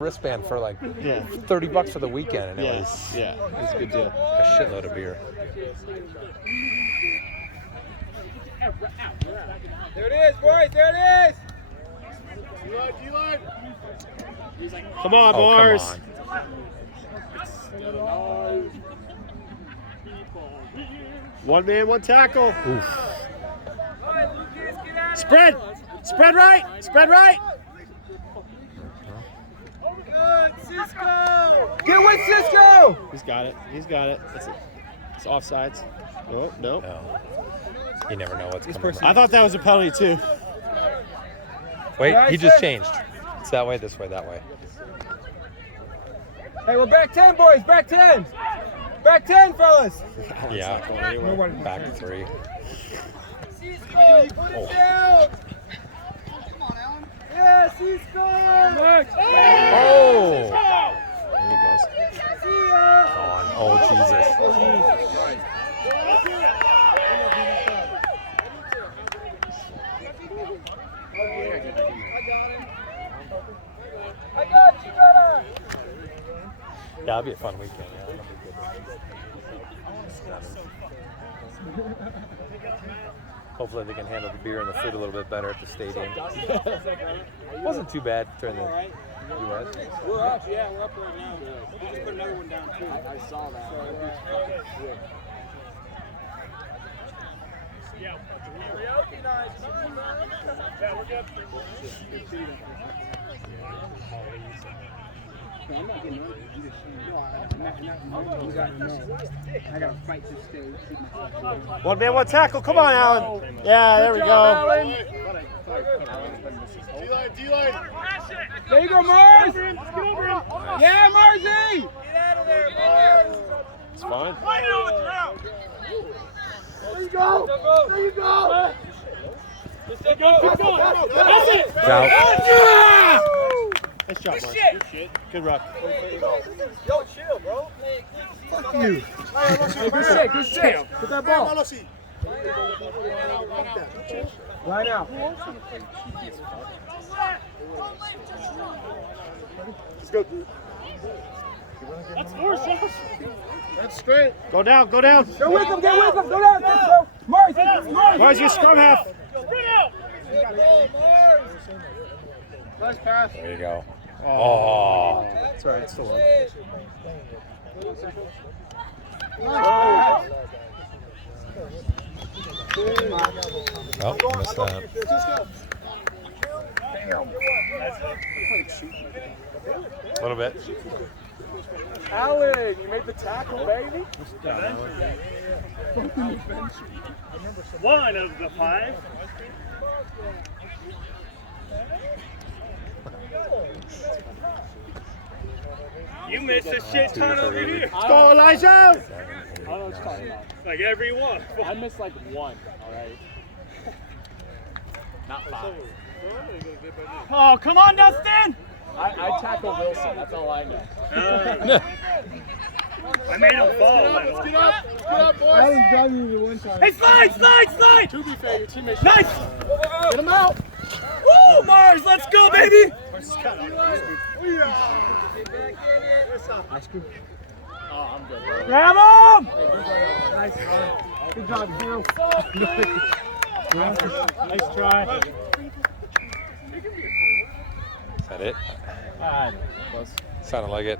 wristband for like $30 for the weekend, and it was it was a good deal. a shitload of beer. There it is, boys. There it is. D-line. Come on, Mars. Come on. One man, one tackle. Oof. Spread. Spread right. Spread right. Good, Cisco. Get with Cisco. He's got it. He's got it. It's offsides. Oh, no. No. You never know what's coming. I thought that was a penalty, too. Wait, he just changed. It's that way, this way, that way. Hey, we're back 10, boys. Back 10. Back 10, fellas. Yeah. Back to 3. Cisco, put it down. Come on, Alan. Yeah, Cisco. Oh! There he goes. See ya. Gone. Oh, Jesus. I got you, brother. Yeah, it'll be a fun weekend. Yeah, it'll be good. Hopefully they can handle the beer and the food a little bit better at the stadium. It wasn't too bad during the U.S. We're up, yeah, we're up right now. We just put another one down too. I saw that. Yeah. Karaoke night. Yeah, we're good. I'm not getting nervous. You just you gotta know. I gotta fight to stay. One man, one tackle. Come on, Alan. Yeah, there we go. D-line. There you go, Mars. Yeah, Marzy. Get out of there, Mars. It's fine. Fight it on the ground. There you go. There you go. Keep going. That's it. Out. Nice job, Mark. Good rock. Yo, chill, bro. Fuck you. Good shit, good shit. Put that ball. Line out. Let's go, dude. That's 4 shots. That's straight. Go down, go down. Go with him, get with him. Go down, Cisco. Mars. Where's your scrum half? Spread out. Nice pass. There you go. Oh. That's all right, it's still up. Oh, missed that. A little bit. Alan, you made the tackle, baby. One of the 5. You missed a shit ton over here. Let's go, Elijah! I don't know what you're talking about. Like every one. I missed like 1, alright? Not 5. Oh, come on, Dustin! I tackle Wilson, that's all I know. I made him fall. Get up, boys. I was driving you one time. Hey, slide! To be fair, your teammates. Nice! Get him out. Woo, Mars, let's go, baby! Oh, I'm good. Grab him! Nice. Good job, Bill. Nice try. Is that it? Close. Sounded like it.